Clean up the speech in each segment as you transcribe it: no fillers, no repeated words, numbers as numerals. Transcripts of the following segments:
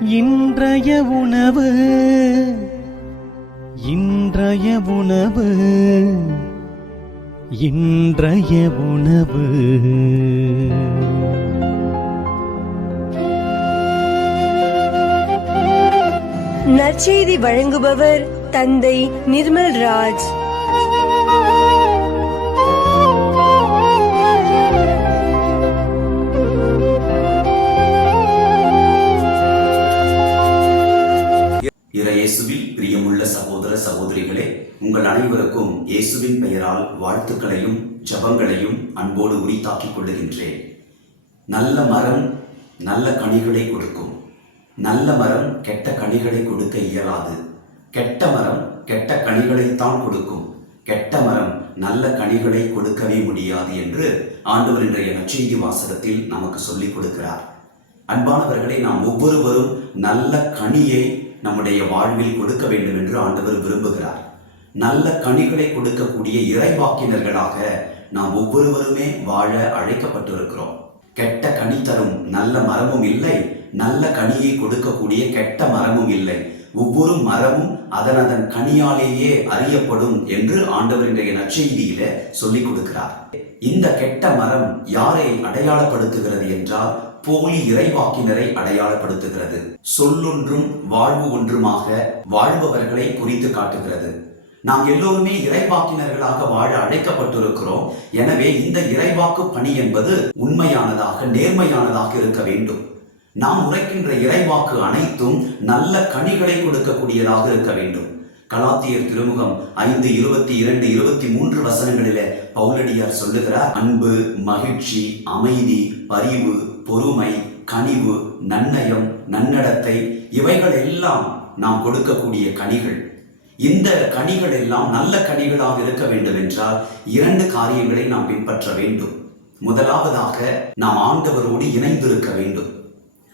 இன்றைய உணவு இன்றைய உணவு இன்றைய உணவு. நற்செய்தி வழங்குபவர் தந்தை நிர்மல் ராஜ். இயேசுவில் பிரியமுள்ள சகோதர சகோதரிகளே, உங்கள் அனைவருக்கும் இயேசுவின் பெயரால் வாழ்த்துக்களையும் ஜபங்களையும் அன்போடு உரித்தாக்கிக் கொள்ளுகின்றேன். நல்ல மரம் நல்ல கனிகளை கொடுக்கும். நல்ல மரம் கெட்ட கனிகளை கொடுக்க இயலாது. கெட்ட மரம் கெட்ட கனிகளைத்தான் கொடுக்கும். கெட்ட மரம் நல்ல கனிகளை கொடுக்கவே முடியாது என்று ஆண்டவர் இன்றைய நற்செய்தி வாசகத்தில் நமக்கு சொல்லிக் கொடுக்கிறார். அன்பானவர்களை, நாம் ஒவ்வொருவரும் நல்ல கனியை நம்முடைய வாழ்வில் கொடுக்க வேண்டும் என்று ஆண்டவர் விரும்புகிறார். நல்ல கனிகளை கொடுக்கக்கூடிய இறைவாக்கினர்களாக நாம் ஒவ்வொருவருமே வாழ அழைக்கப்பட்டிருக்கிறோம். கெட்ட கனி தரும் நல்ல மரமும் இல்லை, நல்ல கனியை கொடுக்கக்கூடிய கெட்ட மரமும் இல்லை. ஒவ்வொரு மரமும் அதன் கனியாலேயே அறியப்படும் என்று ஆண்டவர் இன்றைய நற்செய்தியில சொல்லிக் கொடுக்கிறார். இந்த கெட்ட மரம் யாரை அடையாளப்படுத்துகிறது என்றால் போலி இறைவாக்கினரை அடையாளப்படுத்துகிறது. சொல்லொன்றும் வாழ்வு ஒன்றுமாக வாழ்பவர்களை குறித்து காட்டுகிறது. நாம் எல்லோருமே இறைவாக்கினர்களாக வாழ அழைக்கப்பட்டிருக்கிறோம். எனவே இந்த இறைவாக்கு பணி என்பது உண்மையானதாக நேர்மையானதாக இருக்க வேண்டும். நாம் உரைக்கின்ற இறைவாக்கு அனைத்தும் நல்ல கனிகளை கொடுக்கக்கூடியதாக இருக்க வேண்டும். கலாத்தியர் திருமுகம் 5:22-23 வசனங்களிலே பவுலடியார் சொல்லுகிறார், அன்பு, மகிழ்ச்சி, அமைதி, பரிவு, பொறுமை, கனிவு, நன்னயம், நன்னடத்தை, இவைகள் எல்லாம் நாம் கொடுக்கக்கூடிய கனிகள். இந்த கனிகள் எல்லாம் நல்ல கனிகளாக இருக்க வேண்டும் என்றால் 2 காரியங்களை நாம் பின்பற்ற வேண்டும். முதலாவதாக நாம் ஆண்டவரோடு இணைந்திருக்க வேண்டும்.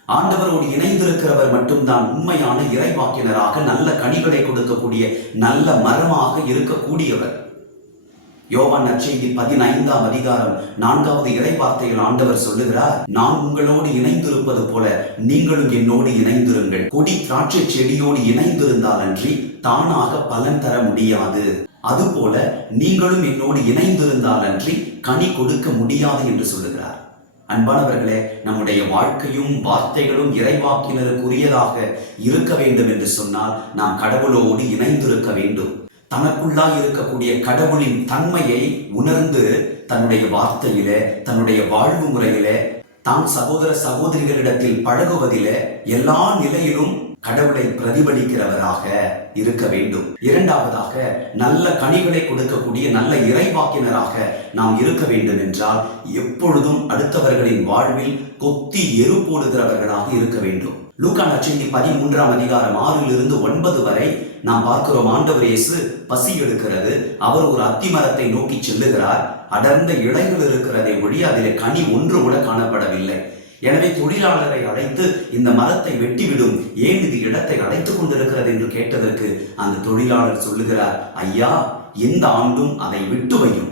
ஆண்டவரோடு இணைந்திருக்கிறவர் மட்டும்தான் உண்மையான இறைவாக்கினராக நல்ல கனிகளை கொடுக்கக்கூடிய நல்ல மரமாக இருக்கக்கூடியவர். யோவான் நற்செய்தி 15ஆம் அதிகாரம் 4வது இறைவார்த்தையில் ஆண்டவர் சொல்லுகிறார், நான் உங்களோடு இணைந்திருப்பது போல நீங்களும் என்னோடு இணைந்திருங்கள். கொடி திராட்சை செடியோடு இணைந்திருந்தால் அன்றி தானாக பலன் தர முடியாது. அதுபோல நீங்களும் என்னோடு இணைந்திருந்தால் அன்றி கனி கொடுக்க முடியாது என்று சொல்லுகிறார். அன்பானவர்களே, நம்முடைய வாழ்க்கையும் வார்த்தைகளும் இறைவாக்கினருக்குரியதாக இருக்க வேண்டும் என்று சொன்னால் நாம் கடவுளோடு இணைந்திருக்க வேண்டும். தனக்குள்ளாய் இருக்கக்கூடிய கடவுளின் தன்மையை உணர்ந்து தன்னுடைய வார்த்தையிலே, தன்னுடைய வாழ்வு முறையிலே, தான் சகோதர சகோதரிகளிடத்தில் பழகுவதிலே எல்லா நிலையிலும் கடவுளை பிரதிபலிக்கிறவராக இருக்க வேண்டும். இரண்டாவதாக நல்ல கனிகளை கொடுக்கக்கூடிய நல்ல இறைவாக்கினராக நாம் இருக்க வேண்டும் என்றால் எப்பொழுதும் அடுத்தவர்களின் வாழ்வில் கொத்தி எரு போடுகிறவர்களாக இருக்க வேண்டும். லூக்கா நற்செய்தி 13ஆம் அதிகாரம் 6-9 வரை நாம் பார்க்கிறோம். ஆண்டவர் இயேசு பசி எடுக்கிறது. அவர் ஒரு அத்தி மரத்தை நோக்கி செல்லுகிறார். அடர்ந்த இலைகள் இருக்கிறதை ஒழி அதிலே கனி ஒன்று கூட காணப்படவில்லை. எனவே தொழிலாளரை அழைத்து இந்த மரத்தை வெட்டிவிடும், ஏன் இது இடத்தை அடைத்துக் கொண்டிருக்கிறது என்று கேட்டதற்கு அந்த தொழிலாளர் சொல்லுகிறார், ஐயா, இந்த ஆண்டும் அதை விட்டு வையும்.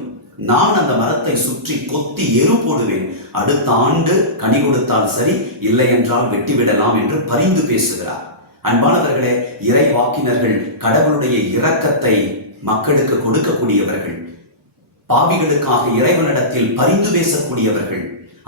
நான் அந்த மரத்தை சுற்றி கொத்தி எரு போடுவேன். அடுத்த ஆண்டு கனி கொடுத்தால் சரி, இல்லை என்றால் வெட்டிவிடலாம் என்று பரிந்து பேசுகிறார். அன்பானவர்களே, இறைவாக்கினர்கள் கடவுளுடைய இரக்கத்தை மக்களுக்கு கொடுக்கக்கூடியவர்கள். பாவிகளுக்காக இறைவனிடத்தில் பரிந்து பேசக்கூடியவர்கள்.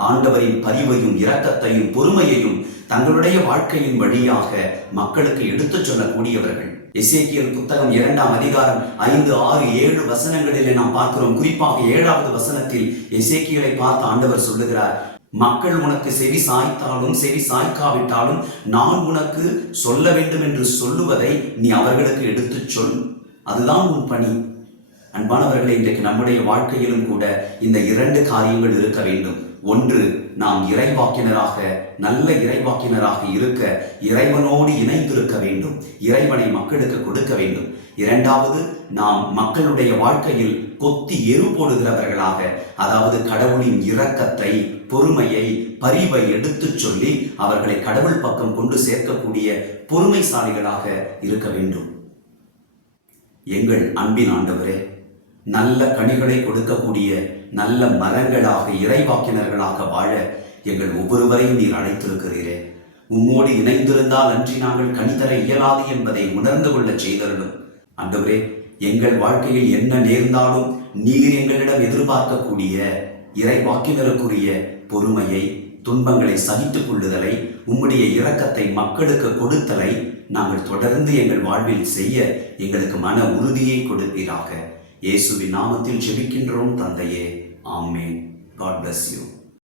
ஆண்டவரின் பரிவையும் இரக்கத்தையும் பொறுமையையும் தங்களுடைய வாழ்க்கையின் வழியாக மக்களுக்கு எடுத்துச் சொல்லக்கூடியவர்கள். எசேக்கியேல் புத்தகம் 2ஆம் அதிகாரம் 5, 6, 7 வசனங்களிலே நாம் பார்க்கிறோம். குறிப்பாக 7வது வசனத்தில் எசேக்கியேலை பார்த்து ஆண்டவர் சொல்லுகிறார், மக்கள் உனக்கு செவி சாய்த்தாலும் செவி சாய்க்காவிட்டாலும் நான் உனக்கு சொல்ல வேண்டும் என்று சொல்லுவதை நீ அவர்களுக்கு எடுத்துச் சொல், அதுதான் உன் பணி. அன்பானவர்களை, இன்றைக்கு நம்முடைய வாழ்க்கையிலும் கூட இந்த 2 காரியங்கள் இருக்க வேண்டும். ஒன்று, நாம் இறைவாக்கினராக நல்ல இறைவாக்கினராக இருக்க இறைவனோடு இணைந்திருக்க வேண்டும், இறைவனை மக்களுக்கு கொடுக்க வேண்டும். இரண்டாவது, நாம் மக்களுடைய வாழ்க்கையில் கொத்தி எரு போடுகிறவர்களாக, அதாவது கடவுளின் இரக்கத்தை, பொறுமையை, பரிவை எடுத்துச் சொல்லி அவர்களை கடவுள் பக்கம் கொண்டு சேர்க்கக்கூடிய பொறுமைசாலிகளாக இருக்க வேண்டும். எங்கள் அன்பின் ஆண்டவரே, நல்ல கனிகளை கொடுக்கக்கூடிய நல்ல மரங்களாக இறைவாக்கினர்களாக வாழ எங்கள் ஒவ்வொருவரையும் நீர் அழைத்திருக்கிறீரே. உம்மோடு இணைந்திருந்தால் அன்றி நாங்கள் கனி தர இயலாது என்பதை உணர்ந்து கொள்ள செய்தருளும். ஆண்டவரே, எங்கள் வாழ்க்கையில் என்ன நேர்ந்தாலும் நீர் எங்களிடம் எதிர்பார்க்கக்கூடிய இறை வாக்கினருக்குரிய பொறுமையை, துன்பங்களை சகித்துக் கொள்ளுதலை, உம்முடைய இரக்கத்தை மக்களுக்கு கொடுத்தலை நாங்கள் தொடர்ந்து எங்கள் வாழ்வில் செய்ய எங்களுக்கு மன உறுதியை கொடுப்பீராக. இயேசுவின் நாமத்தில் ஜெபிக்கின்றோம் தந்தையே. ஆமென். God bless you.